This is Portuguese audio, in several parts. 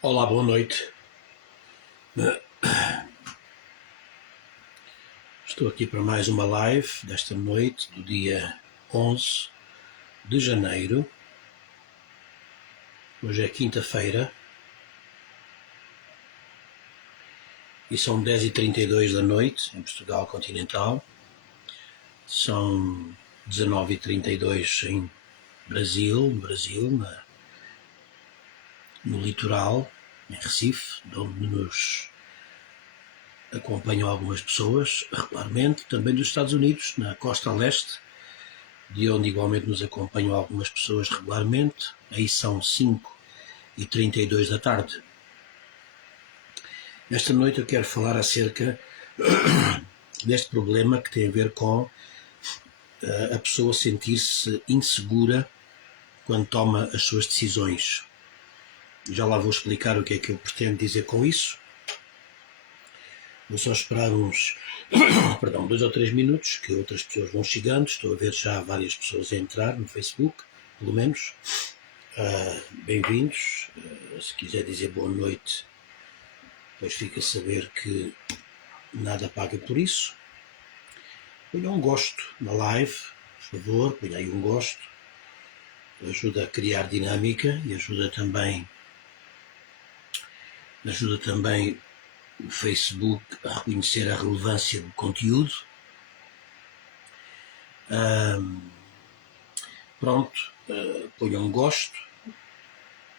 Olá, boa noite. Estou aqui para mais uma live desta noite, do dia 11 de janeiro. Hoje é quinta-feira e são 10h32 da noite em Portugal continental. São 19h32 em Brasil, no litoral, em Recife, de onde nos acompanham algumas pessoas regularmente, também dos Estados Unidos, na costa leste, de onde igualmente nos acompanham algumas pessoas regularmente. Aí são 5h32 da tarde. Esta noite eu quero falar acerca deste problema que tem a ver com a pessoa sentir-se insegura quando toma as suas decisões. Já lá vou explicar o que é que eu pretendo dizer com isso. Vou só esperar uns 2 ou 3 minutos que outras pessoas vão chegando. Estou a ver já várias pessoas a entrar no Facebook, pelo menos. Bem-vindos. Se quiser dizer boa noite, depois fica a saber que nada paga por isso. Ponha um gosto na live, por favor, ponha aí um gosto. Ajuda a criar dinâmica e ajuda também o Facebook a reconhecer a relevância do conteúdo. Pronto, ponha um gosto.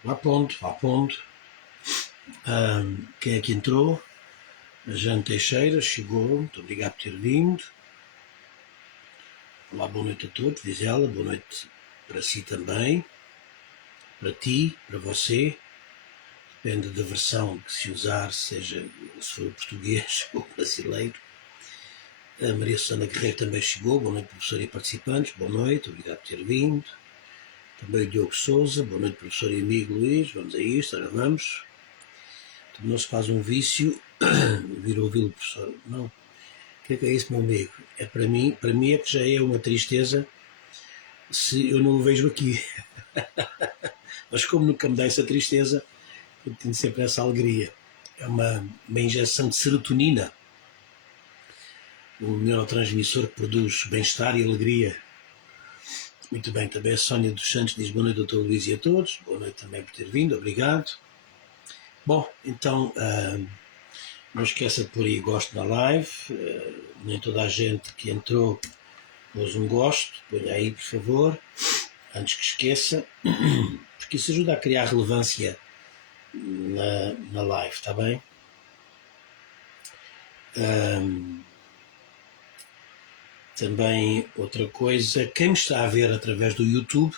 Vá pondo. Quem é que entrou? A Jane Teixeira chegou, muito obrigado por ter vindo. Olá, boa noite a todos, diz ela, boa noite para si também, para ti, para você, depende da versão que se usar, seja se for o português ou o brasileiro. A Maria Susana Guerreiro também chegou, boa noite professor e participantes, boa noite, obrigado por ter vindo. Também o Diogo Souza, boa noite professor e amigo Luís, vamos a isto, agora vamos. Tornou-se quase um vício, vir ouvi-lo professor, não. O que é isso, meu amigo? Para mim é que já é uma tristeza se eu não o vejo aqui. Mas como nunca me dá essa tristeza, eu tenho sempre essa alegria. É uma injeção de serotonina, um neurotransmissor que produz bem-estar e alegria. Muito bem, também a Sónia dos Santos diz boa noite, doutor Luís, e a todos. Boa noite também por ter vindo, obrigado. Bom, então, não esqueça de pôr aí gosto na live. Nem toda a gente que entrou pôs um gosto. Põe aí, por favor, antes que esqueça, porque isso ajuda a criar relevância na live, está bem? Também outra coisa, quem me está a ver através do YouTube,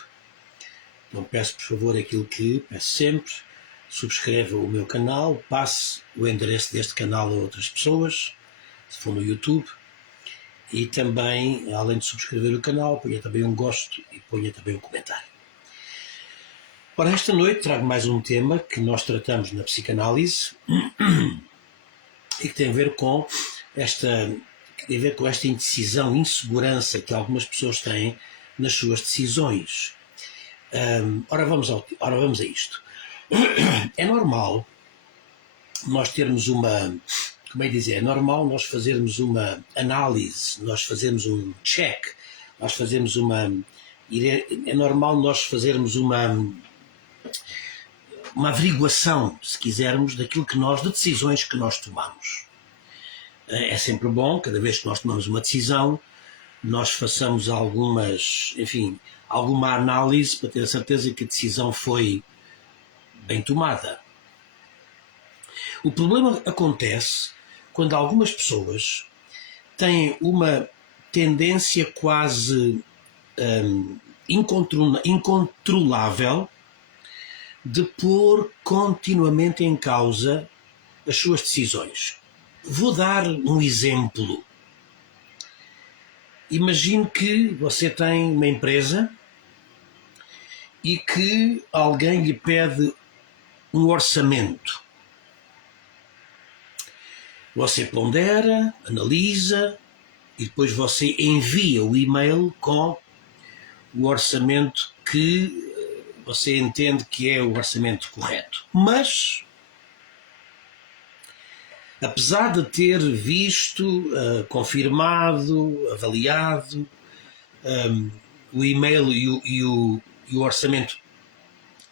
não peço por favor aquilo que peço sempre, subscreva o meu canal, passe o endereço deste canal a outras pessoas, se for no YouTube, e também, além de subscrever o canal, ponha também um gosto e ponha também um comentário. Ora, esta noite trago mais um tema que nós tratamos na psicanálise e que tem a ver com esta indecisão, insegurança que algumas pessoas têm nas suas decisões. Ora, vamos a isto. É normal nós termos é normal nós fazermos uma análise, nós fazermos um check, é normal nós fazermos uma averiguação, se quisermos, de decisões que nós tomamos. É sempre bom, cada vez que nós tomamos uma decisão, nós façamos alguma análise para ter a certeza que a decisão foi bem tomada. O problema acontece quando algumas pessoas têm uma tendência quase incontrolável de pôr continuamente em causa as suas decisões. Vou dar um exemplo. Imagine que você tem uma empresa e que alguém lhe pede um orçamento. Você pondera, analisa e depois você envia o e-mail com o orçamento que você entende que é o orçamento correto. Mas apesar de ter visto, confirmado, avaliado o e-mail e o orçamento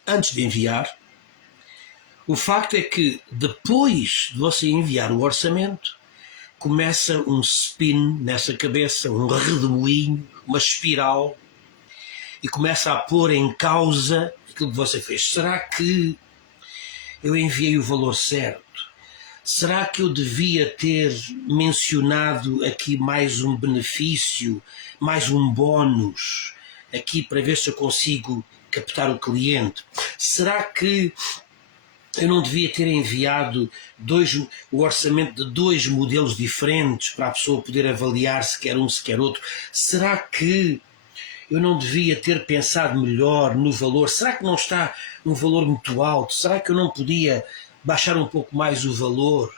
antes de enviar, o facto é que depois de você enviar o orçamento, começa um spin nessa cabeça, um redemoinho, uma espiral, e começa a pôr em causa aquilo que você fez. Será que eu enviei o valor certo? Será que eu devia ter mencionado aqui mais um benefício, mais um bónus, aqui para ver se eu consigo captar o cliente? Será que eu não devia ter enviado o orçamento de 2 modelos diferentes para a pessoa poder avaliar se quer um, se quer outro? Será que eu não devia ter pensado melhor no valor? Será que não está um valor muito alto? Será que eu não podia baixar um pouco mais o valor?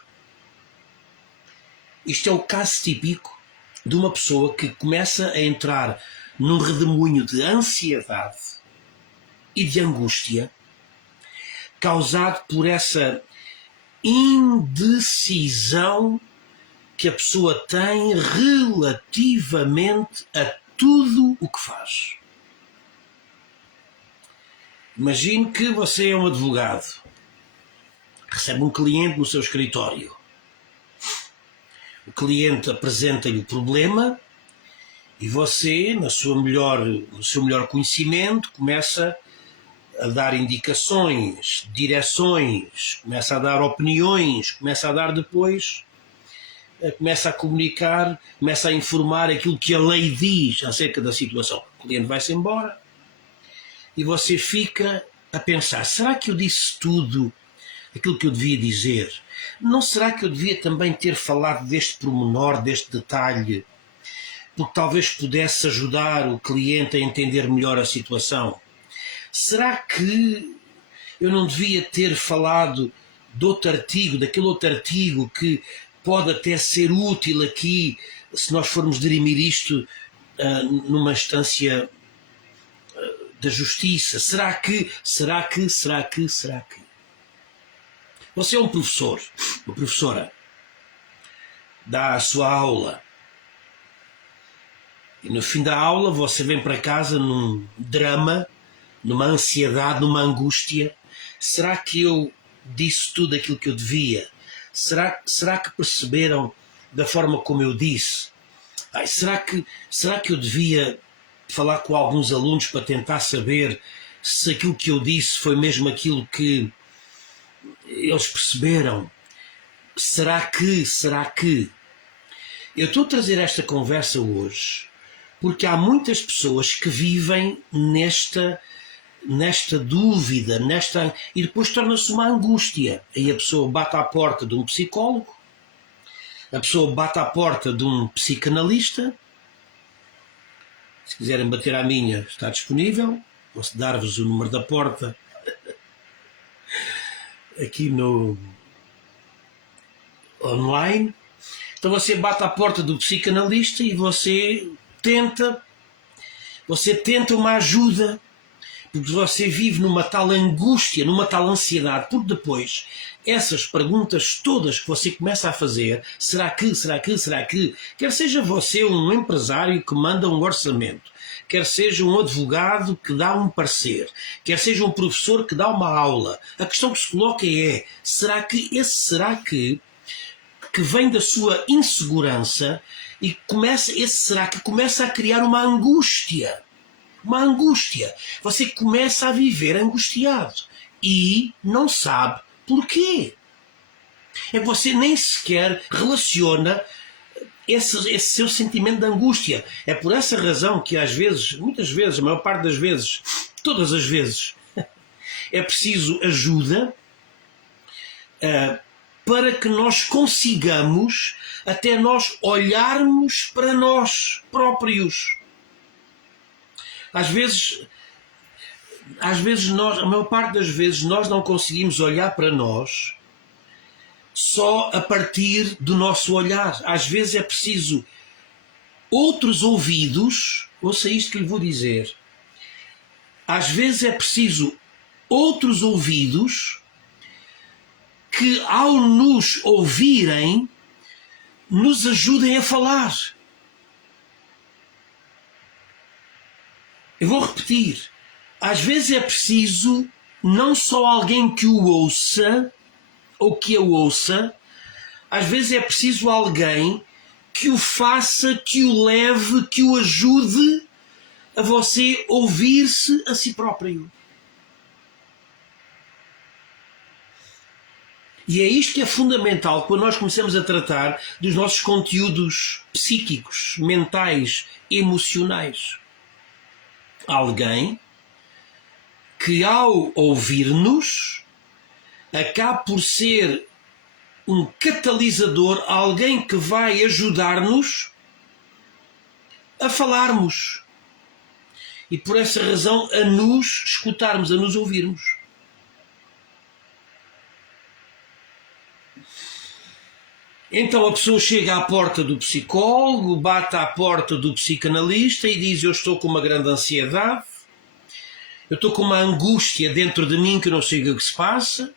Isto é o caso típico de uma pessoa que começa a entrar num redemoinho de ansiedade e de angústia causado por essa indecisão que a pessoa tem relativamente a tudo o que faz. Imagine que você é um advogado, recebe um cliente no seu escritório. O cliente apresenta-lhe o problema e você, no seu melhor conhecimento, começa a dar indicações, direções, começa a dar opiniões, começa a dar depois, começa a comunicar, começa a informar aquilo que a lei diz acerca da situação. O cliente vai-se embora e você fica a pensar, será que eu disse tudo aquilo que eu devia dizer? Não será que eu devia também ter falado deste pormenor, deste detalhe, porque talvez pudesse ajudar o cliente a entender melhor a situação? Será que eu não devia ter falado de outro artigo, daquele outro artigo que pode até ser útil aqui, se nós formos dirimir isto numa instância da justiça? Será que? Você é um professor, uma professora, dá a sua aula e no fim da aula você vem para casa num drama, numa ansiedade, numa angústia. Será que eu disse tudo aquilo que eu devia? Será que perceberam da forma como eu disse? Será que eu devia falar com alguns alunos para tentar saber se aquilo que eu disse foi mesmo aquilo que eles perceberam? Será que? Eu estou a trazer esta conversa hoje porque há muitas pessoas que vivem nesta dúvida, e depois torna-se uma angústia. Aí a pessoa bate à porta de um psicólogo, a pessoa bate à porta de um psicanalista. Se quiserem bater à minha, está disponível. Posso dar-vos o número da porta aqui no online. Então você bate à porta do psicanalista e você tenta uma ajuda, porque você vive numa tal angústia, numa tal ansiedade, porque depois essas perguntas todas que você começa a fazer, será que, quer seja você um empresário que manda um orçamento, quer seja um advogado que dá um parecer, quer seja um professor que dá uma aula, a questão que se coloca é, será que vem da sua insegurança e começa a criar uma angústia. Você começa a viver angustiado e não sabe porquê. É que você nem sequer relaciona esse seu sentimento de angústia. É por essa razão que às vezes, muitas vezes, a maior parte das vezes, todas as vezes, é preciso ajuda para que nós consigamos até nós olharmos para nós próprios. Às vezes nós, a maior parte das vezes, nós não conseguimos olhar para nós só a partir do nosso olhar. Às vezes é preciso outros ouvidos, ouça isto que lhe vou dizer, às vezes é preciso outros ouvidos que ao nos ouvirem, nos ajudem a falar. Eu vou repetir. Às vezes é preciso não só alguém que o ouça, ou que a ouça, às vezes é preciso alguém que o faça, que o leve, que o ajude a você ouvir-se a si próprio. E é isto que é fundamental quando nós começamos a tratar dos nossos conteúdos psíquicos, mentais, emocionais. Alguém que ao ouvir-nos acaba por ser um catalisador, alguém que vai ajudar-nos a falarmos. E por essa razão a nos escutarmos, a nos ouvirmos. Então a pessoa chega à porta do psicólogo, bate à porta do psicanalista e diz: eu estou com uma grande ansiedade, eu estou com uma angústia dentro de mim que eu não sei o que se passa,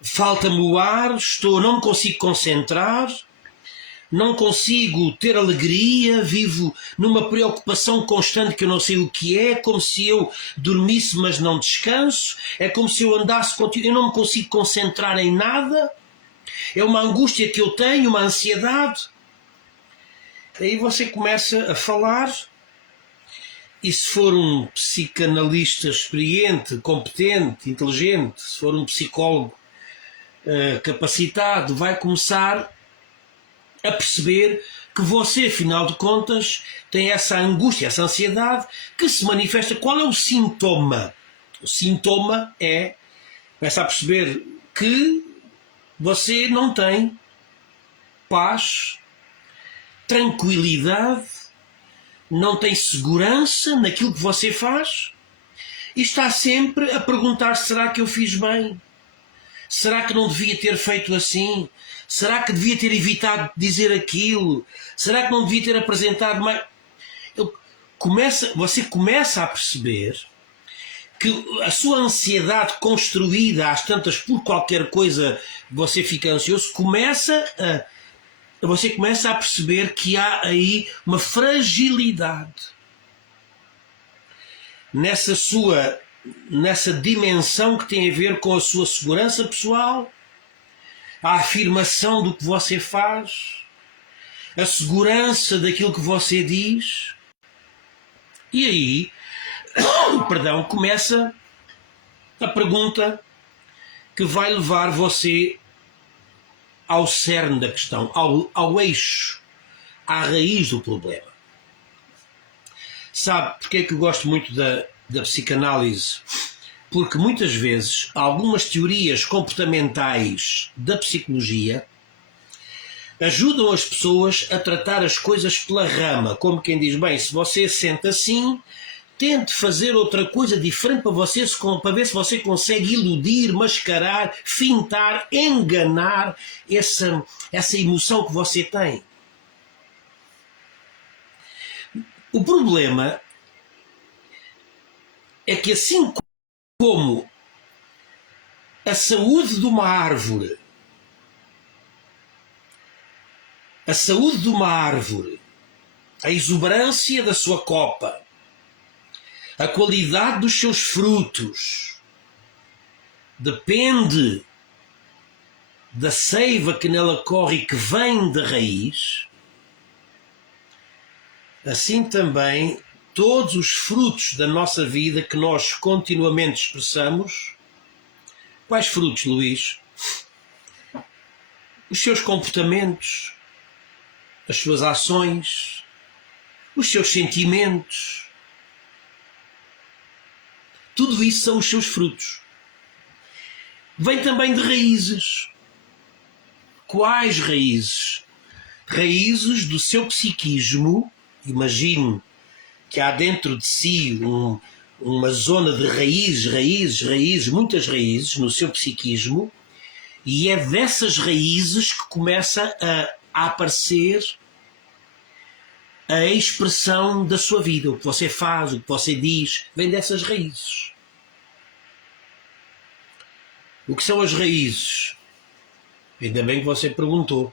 falta-me o ar, não me consigo concentrar, não consigo ter alegria, vivo numa preocupação constante que eu não sei o que é como se eu dormisse mas não descanso, é como se eu andasse contigo, eu não me consigo concentrar em nada. É uma angústia que eu tenho, uma ansiedade. Aí você começa a falar e se for um psicanalista experiente, competente, inteligente, se for um psicólogo capacitado, vai começar a perceber que você, afinal de contas, tem essa angústia, essa ansiedade que se manifesta. Qual é o sintoma? O sintoma é, começa a perceber que você não tem paz, tranquilidade, não tem segurança naquilo que você faz e está sempre a perguntar: será que eu fiz bem? Será que não devia ter feito assim? Será que devia ter evitado dizer aquilo? Será que não devia ter apresentado mais? Você começa a perceber que a sua ansiedade construída às tantas por qualquer coisa, você fica ansioso, você começa a perceber que há aí uma fragilidade nessa dimensão que tem a ver com a sua segurança pessoal, a afirmação do que você faz, a segurança daquilo que você diz. E aí, começa a pergunta que vai levar você ao cerne da questão, ao eixo, à raiz do problema. Sabe porque é que eu gosto muito da psicanálise? Porque muitas vezes algumas teorias comportamentais da psicologia ajudam as pessoas a tratar as coisas pela rama, como quem diz: bem, se você se sente assim, tente fazer outra coisa diferente para ver se você consegue iludir, mascarar, fintar, enganar essa emoção que você tem. O problema é que, assim como a saúde de uma árvore, a exuberância da sua copa, a qualidade dos seus frutos, depende da seiva que nela corre e que vem da raiz, assim também todos os frutos da nossa vida que nós continuamente expressamos. Quais frutos, Luís? Os seus comportamentos, as suas ações, os seus sentimentos. Tudo isso são os seus frutos. Vem também de raízes. Quais raízes? Raízes do seu psiquismo. Imagine que há dentro de si uma zona de raízes, muitas raízes no seu psiquismo, e é dessas raízes que começa a aparecer a expressão da sua vida. O que você faz, o que você diz, vem dessas raízes. O que são as raízes? Ainda bem que você perguntou.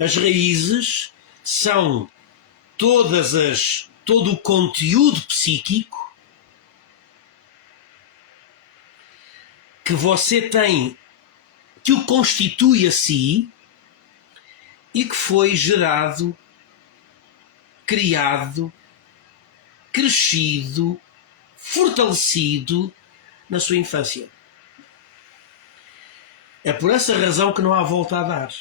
As raízes são todo o conteúdo psíquico que você tem, que o constitui a si e que foi gerado, criado, crescido, fortalecido na sua infância. É por essa razão que não há volta a dar.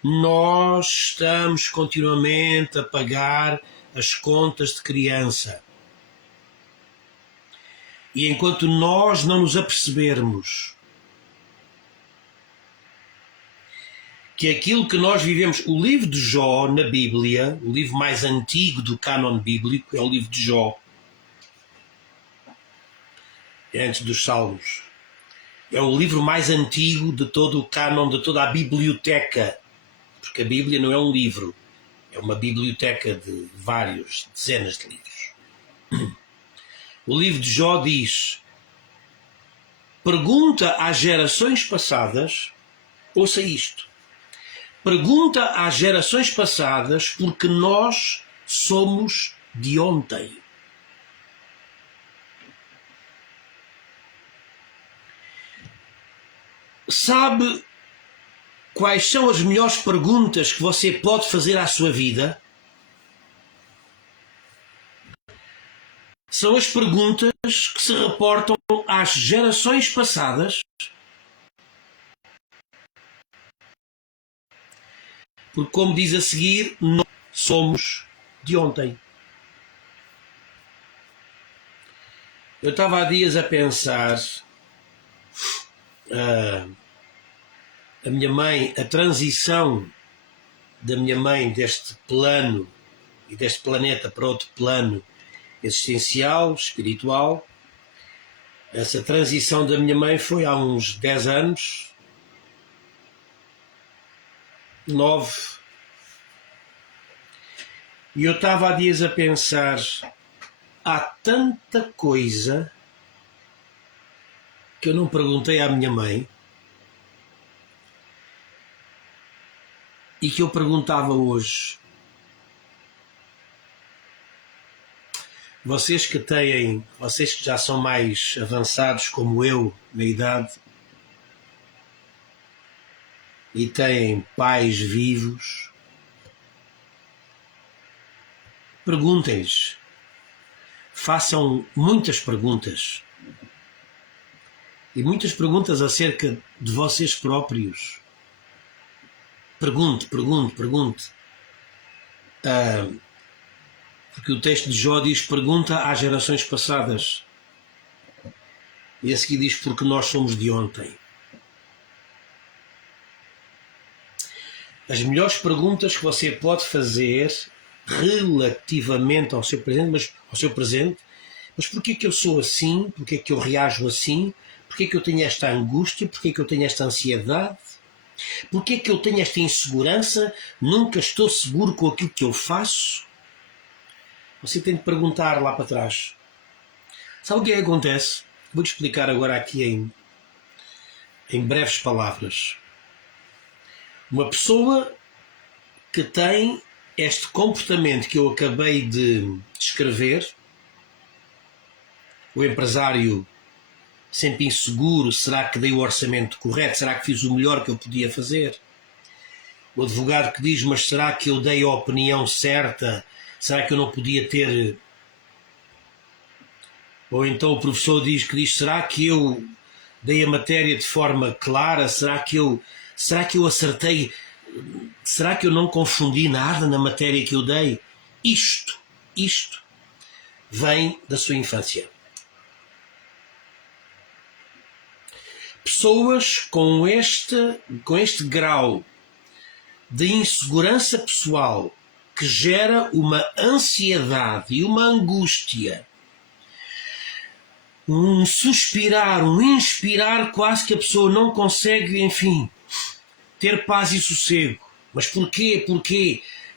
Nós estamos continuamente a pagar as contas de criança. E enquanto nós não nos apercebermos que aquilo que nós vivemos, o livro de Jó na Bíblia, o livro mais antigo do cânon bíblico, é o livro de Jó, é antes dos Salmos. É o livro mais antigo de todo o cânon, de toda a biblioteca, porque a Bíblia não é um livro, é uma biblioteca de vários, dezenas de livros. O livro de Jó diz: pergunta às gerações passadas, ouça isto, pergunta às gerações passadas porque nós somos de ontem. Sabe quais são as melhores perguntas que você pode fazer à sua vida? São as perguntas que se reportam às gerações passadas, porque, como diz a seguir, nós somos de ontem. Eu estava há dias a pensar, a minha mãe, a transição da minha mãe deste plano e deste planeta para outro plano existencial, espiritual. Essa transição da minha mãe foi há uns 10 anos, 9. E eu estava há dias a pensar, há tanta coisa que eu não perguntei à minha mãe e que eu perguntava hoje. Vocês que já são mais avançados como eu na idade e têm pais vivos, perguntem-lhes, façam muitas perguntas e muitas perguntas acerca de vocês próprios. Pergunte. Porque o texto de Jó diz: pergunta às gerações passadas. E a seguir diz: porque nós somos de ontem. As melhores perguntas que você pode fazer relativamente ao seu presente, mas porquê que eu sou assim? Porquê que eu reajo assim? Porquê que eu tenho esta angústia? Porquê que eu tenho esta ansiedade? Porquê que eu tenho esta insegurança? Nunca estou seguro com aquilo que eu faço? Você tem de perguntar lá para trás. Sabe o que é que acontece? Vou-te explicar agora aqui em breves palavras. Uma pessoa que tem este comportamento que eu acabei de descrever, o empresário sempre inseguro, será que dei o orçamento correto? Será que fiz o melhor que eu podia fazer? O advogado que diz: mas será que eu dei a opinião certa? Será que eu não podia ter... Ou então o professor diz, será que eu dei a matéria de forma clara? Será que eu acertei? Será que eu não confundi nada na matéria que eu dei? Isto vem da sua infância. Pessoas com este grau de insegurança pessoal que gera uma ansiedade e uma angústia, um suspirar, um inspirar, quase que a pessoa não consegue, enfim, ter paz e sossego. Mas porquê?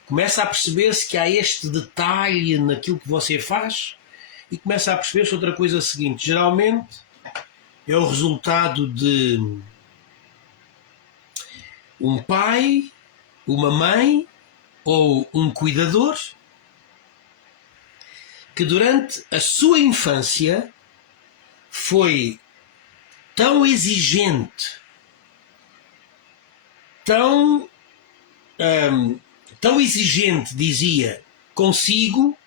Começa a perceber-se que há este detalhe naquilo que você faz e começa a perceber-se outra coisa seguinte. Geralmente é o resultado de um pai, uma mãe ou um cuidador que durante a sua infância foi tão exigente, tão exigente, dizia, consigo,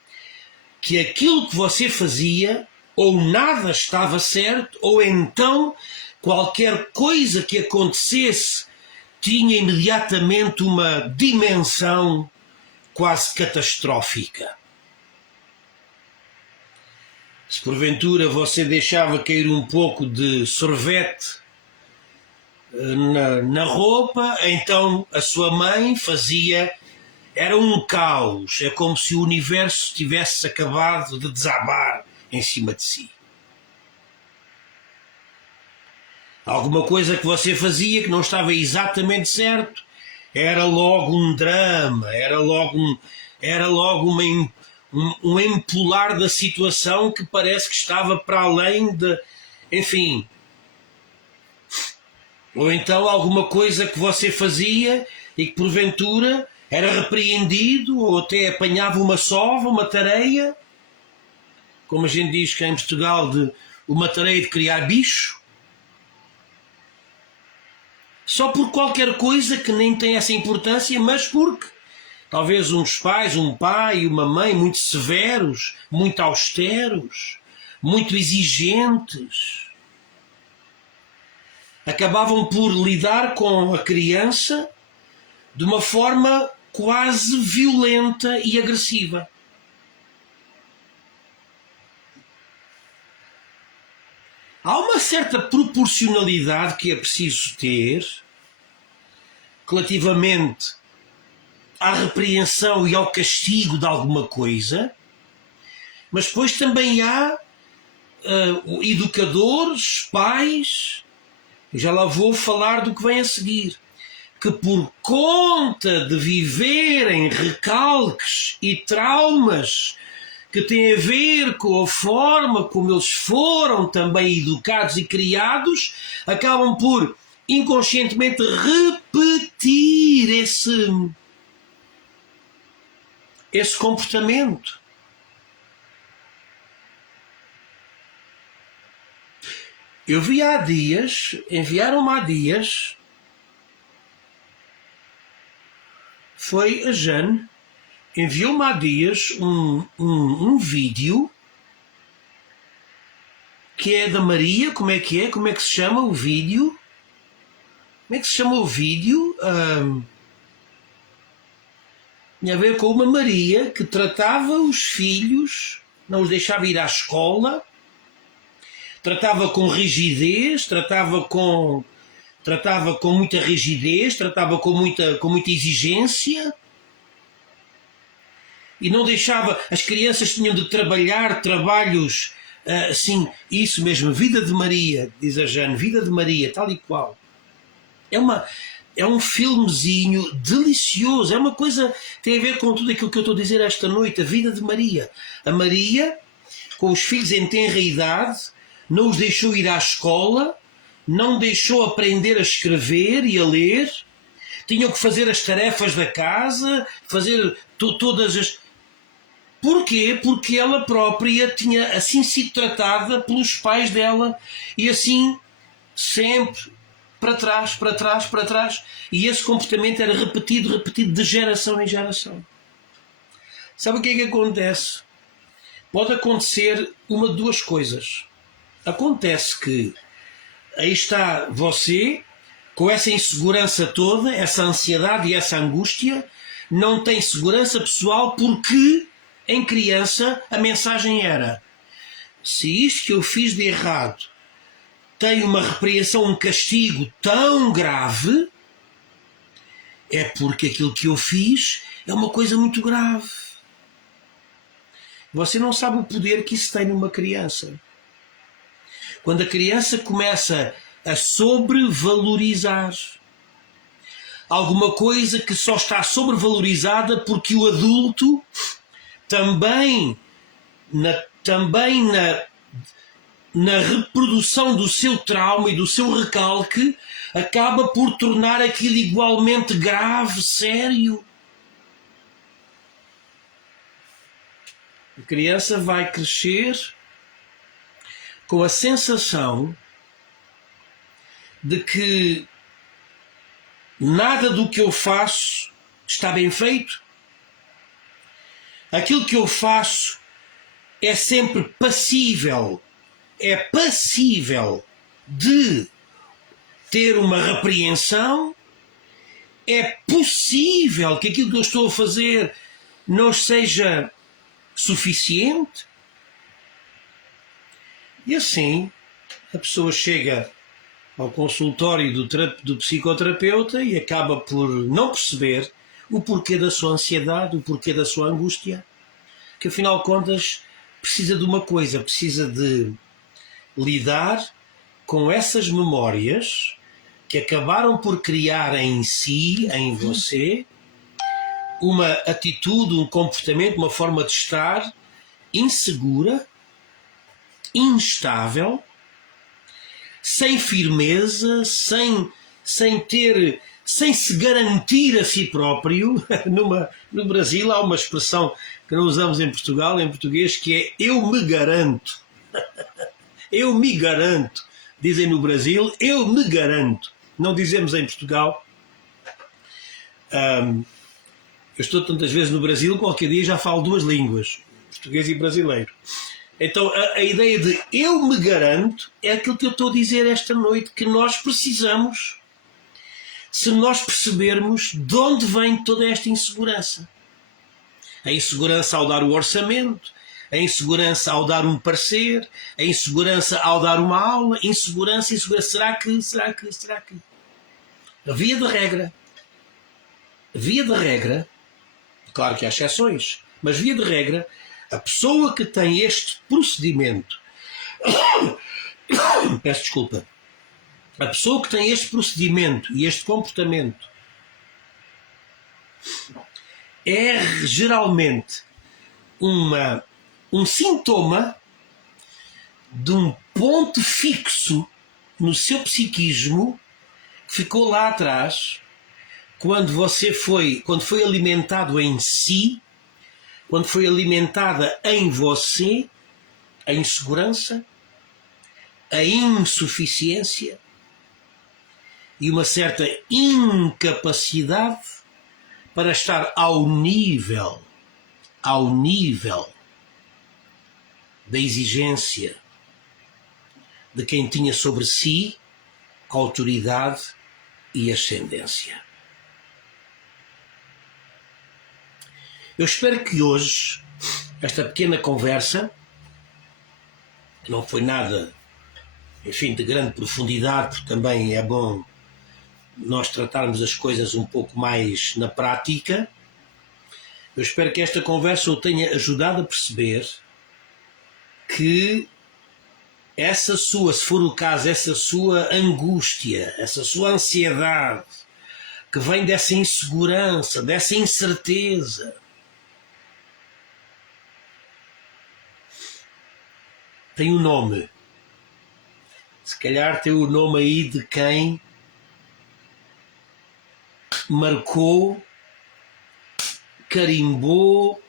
que aquilo que você fazia ou nada estava certo, ou então qualquer coisa que acontecesse tinha imediatamente uma dimensão quase catastrófica. Se porventura você deixava cair um pouco de sorvete na roupa, então a sua mãe fazia... Era um caos, é como se o universo tivesse acabado de desabar em cima de si. Alguma coisa que você fazia que não estava exatamente certo, era logo um drama, era logo um empolar da situação que parece que estava para além de... Enfim. Ou então alguma coisa que você fazia e que porventura era repreendido ou até apanhava uma sova, uma tareia, como a gente diz cá em Portugal, de uma tareia de criar bicho, só por qualquer coisa que nem tem essa importância, mas porque talvez uns pais, um pai e uma mãe muito severos, muito austeros, muito exigentes, acabavam por lidar com a criança de uma forma quase violenta e agressiva. Há uma certa proporcionalidade que é preciso ter relativamente à repreensão e ao castigo de alguma coisa, mas depois também há educadores, pais, já lá vou falar do que vem a seguir, que por conta de viverem recalques e traumas que têm a ver com a forma como eles foram também educados e criados, acabam por inconscientemente repetir esse comportamento. Eu vi há dias, enviaram-me há dias, foi a Jane, enviou-me há dias um vídeo que é da Maria. Como é que é? Como é que se chama o vídeo? Como é que se chama o vídeo? Tinha a ver com uma Maria que tratava os filhos, não os deixava ir à escola, tratava com rigidez, tratava com muita rigidez, tratava com muita exigência e não deixava... As crianças tinham de trabalhar trabalhos assim, isso mesmo, vida de Maria, diz a Jane, vida de Maria, tal e qual. É um filmezinho delicioso, é uma coisa, tem a ver com tudo aquilo que eu estou a dizer esta noite, a vida de Maria. A Maria, com os filhos em tenra idade, não os deixou ir à escola, não deixou aprender a escrever e a ler, tinham que fazer as tarefas da casa, fazer todas as... Porquê? Porque ela própria tinha assim sido tratada pelos pais dela e assim sempre para trás, para trás, para trás. E esse comportamento era repetido de geração em geração. Sabe o que é que acontece? Pode acontecer uma de duas coisas. Acontece que aí está você, com essa insegurança toda, essa ansiedade e essa angústia, não tem segurança pessoal porque, em criança, a mensagem era: se isto que eu fiz de errado tem uma repreensão, um castigo tão grave, é porque aquilo que eu fiz é uma coisa muito grave. Você não sabe o poder que isso tem numa criança. Quando a criança começa a sobrevalorizar alguma coisa que só está sobrevalorizada porque o adulto também na na reprodução do seu trauma e do seu recalque, acaba por tornar aquilo igualmente grave, sério. A criança vai crescer com a sensação de que nada do que eu faço está bem feito. Aquilo que eu faço é sempre passível de ter uma repreensão, é possível que aquilo que eu estou a fazer não seja suficiente. E assim a pessoa chega ao consultório do psicoterapeuta e acaba por não perceber o porquê da sua ansiedade, o porquê da sua angústia, que afinal de contas precisa de uma coisa, precisa de lidar com essas memórias que acabaram por criar em si, em você, uma atitude, um comportamento, uma forma de estar insegura, instável, sem firmeza, sem se garantir a si próprio. No Brasil há uma expressão que não usamos em Portugal, em português, que é eu me garanto. Eu me garanto. Dizem no Brasil, eu me garanto. Não dizemos em Portugal. Eu estou tantas vezes no Brasil, qualquer dia já falo duas línguas, português e brasileiro. Então a ideia de eu me garanto é aquilo que eu estou a dizer esta noite, que nós precisamos, se nós percebermos de onde vem toda esta insegurança. A insegurança ao dar o orçamento, a insegurança ao dar um parecer, a insegurança ao dar uma aula, insegurança. Será que? A via de regra, claro que há exceções, mas via de regra, a pessoa que tem este procedimento, peço desculpa, a pessoa que tem este procedimento e este comportamento é geralmente um sintoma de um ponto fixo no seu psiquismo que ficou lá atrás, quando foi alimentado em si, quando foi alimentada em você a insegurança, a insuficiência e uma certa incapacidade para estar ao nível da exigência de quem tinha sobre si autoridade e ascendência. Eu espero que hoje, esta pequena conversa, que não foi nada, enfim, de grande profundidade, porque também é bom nós tratarmos as coisas um pouco mais na prática, eu espero que esta conversa o tenha ajudado a perceber que essa sua, se for o caso, essa sua angústia, essa sua ansiedade, que vem dessa insegurança, dessa incerteza, tem um nome. Se calhar tem o nome aí de quem marcou, carimbou,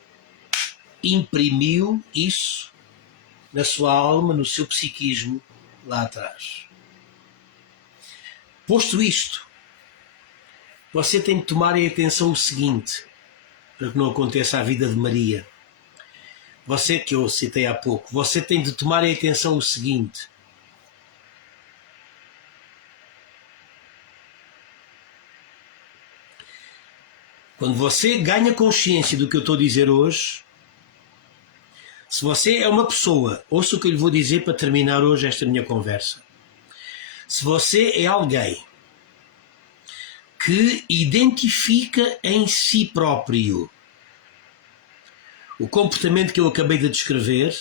imprimiu isso na sua alma, no seu psiquismo lá atrás. Posto isto, você tem de tomar em atenção o seguinte, para que não aconteça a vida de Maria. Você, que eu citei há pouco, você tem de tomar em atenção o seguinte: quando você ganha consciência do que eu estou a dizer hoje, se você é uma pessoa, ouça o que eu lhe vou dizer para terminar hoje esta minha conversa. Se você é alguém que identifica em si próprio o comportamento que eu acabei de descrever,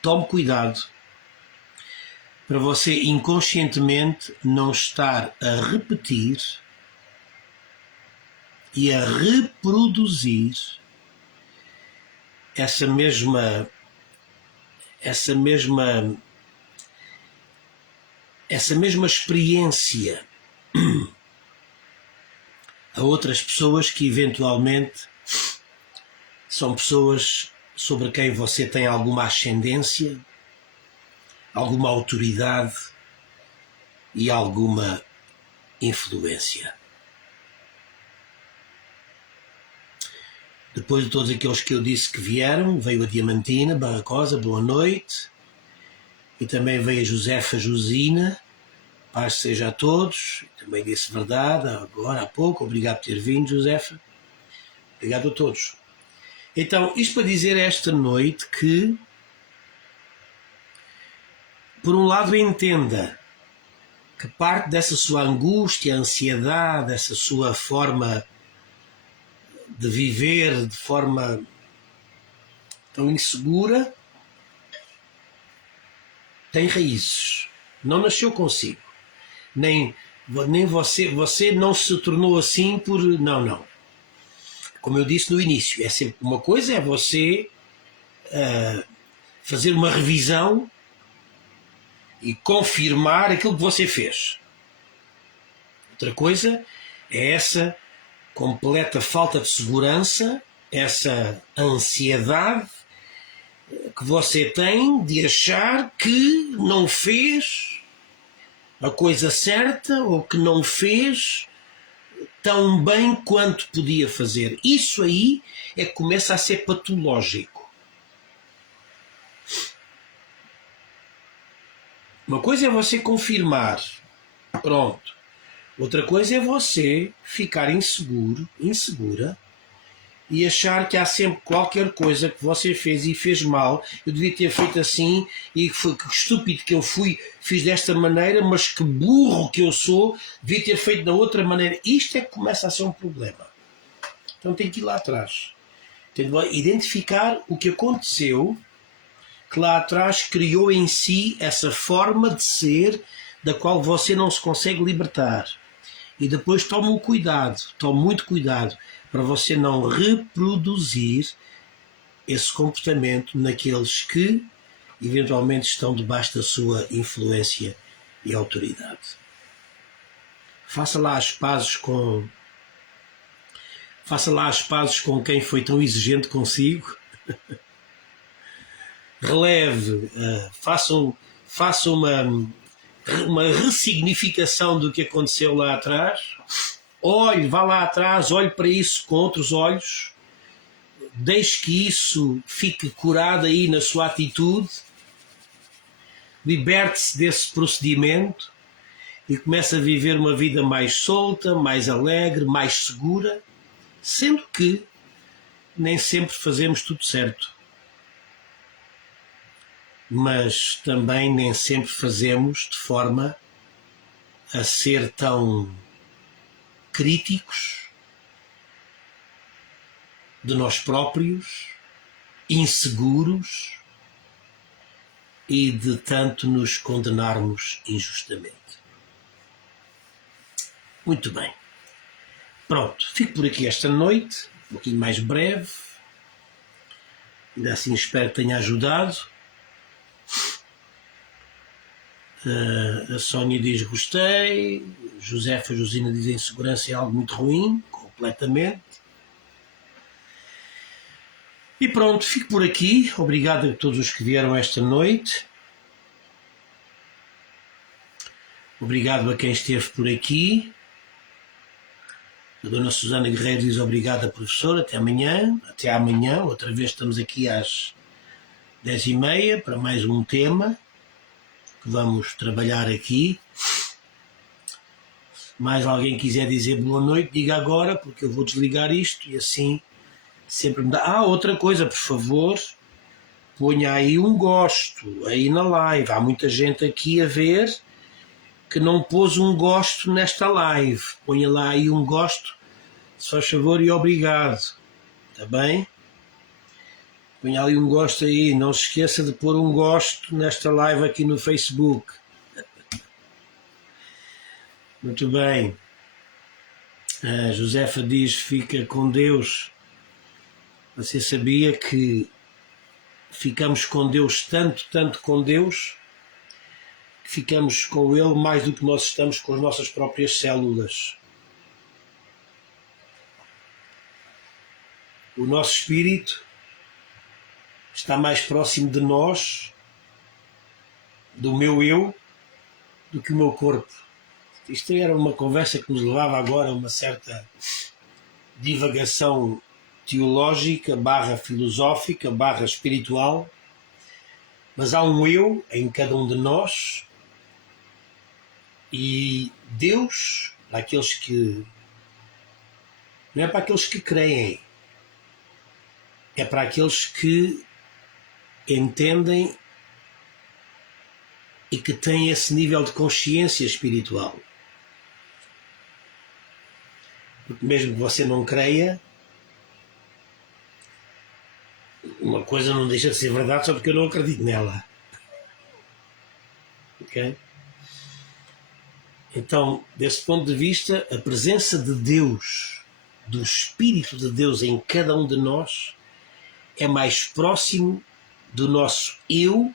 tome cuidado para você inconscientemente não estar a repetir e a reproduzir essa mesma experiência a outras pessoas que eventualmente são pessoas sobre quem você tem alguma ascendência, alguma autoridade e alguma influência. Depois de todos aqueles que eu disse que vieram, veio a Diamantina Barracosa, boa noite, e também veio a Josefa Josina, paz seja a todos, também disse verdade agora há pouco, obrigado por ter vindo, Josefa, obrigado a todos. Então, isto para dizer esta noite que, por um lado, entenda que parte dessa sua angústia, ansiedade, essa sua forma de viver de forma tão insegura, tem raízes. Não nasceu consigo. Nem você não se tornou assim por... Não. Como eu disse no início, é sempre uma coisa é você fazer uma revisão e confirmar aquilo que você fez. Outra coisa é essa completa falta de segurança, essa ansiedade que você tem de achar que não fez a coisa certa ou que não fez tão bem quanto podia fazer. Isso aí é que começa a ser patológico. Uma coisa é você confirmar, pronto. Outra coisa é você ficar insegura e achar que há sempre qualquer coisa que você fez e fez mal. Eu devia ter feito assim e que estúpido que eu fui, fiz desta maneira, mas que burro que eu sou, devia ter feito da outra maneira. Isto é que começa a ser um problema. Então tem que ir lá atrás. Tem que identificar o que aconteceu que lá atrás criou em si essa forma de ser da qual você não se consegue libertar. E depois tome muito cuidado, para você não reproduzir esse comportamento naqueles que eventualmente estão debaixo da sua influência e autoridade. Faça lá as pazes com quem foi tão exigente consigo. Releve, faça uma ressignificação do que aconteceu lá atrás. Vá lá atrás, olhe para isso com outros olhos, deixe que isso fique curado aí na sua atitude, liberte-se desse procedimento e comece a viver uma vida mais solta, mais alegre, mais segura, sendo que nem sempre fazemos tudo certo, mas também nem sempre fazemos de forma a ser tão críticos de nós próprios, inseguros e de tanto nos condenarmos injustamente. Muito bem. Pronto, fico por aqui esta noite, um pouquinho mais breve. Ainda assim espero que tenha ajudado. A Sónia diz gostei, Josefa Josina diz insegurança é algo muito ruim, completamente. E pronto, fico por aqui, obrigado a todos os que vieram esta noite, obrigado a quem esteve por aqui. A Dona Susana Guerreiro diz obrigada, professora, até amanhã, outra vez estamos aqui às 10h30 para mais um tema que vamos trabalhar aqui. Se mais alguém quiser dizer boa noite, diga agora, porque eu vou desligar isto e assim sempre me dá. Outra coisa, por favor, ponha aí um gosto aí na live. Há muita gente aqui a ver que não pôs um gosto nesta live. Ponha lá aí um gosto, se faz favor, e obrigado. Está bem? Ponha ali um gosto aí, não se esqueça de pôr um gosto nesta live aqui no Facebook. Muito bem. A Josefa diz, fica com Deus. Você sabia que ficamos com Deus tanto com Deus, que ficamos com Ele mais do que nós estamos com as nossas próprias células. O nosso espírito está mais próximo de nós, do meu eu, do que o meu corpo. Isto era uma conversa que nos levava agora a uma certa divagação teológica, filosófica, espiritual, mas há um eu em cada um de nós e Deus, para aqueles que... não é para aqueles que creem, é para aqueles que entendem e que têm esse nível de consciência espiritual. Porque mesmo que você não creia, uma coisa não deixa de ser verdade só porque eu não acredito nela. Ok? Então, desse ponto de vista, a presença de Deus, do Espírito de Deus em cada um de nós, é mais próximo do nosso eu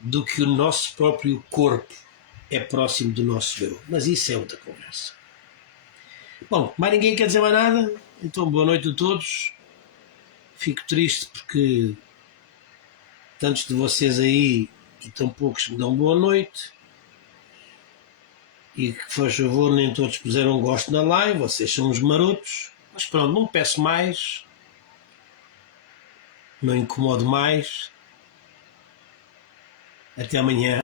do que o nosso próprio corpo é próximo do nosso eu. Mas isso é outra conversa. Bom, mais ninguém quer dizer mais nada? Então, boa noite a todos. Fico triste porque tantos de vocês aí e tão poucos me dão boa noite. E que, faz favor, nem todos puseram gosto na live, vocês são uns marotos. Mas pronto, não peço mais. Não incomodo mais. Até amanhã.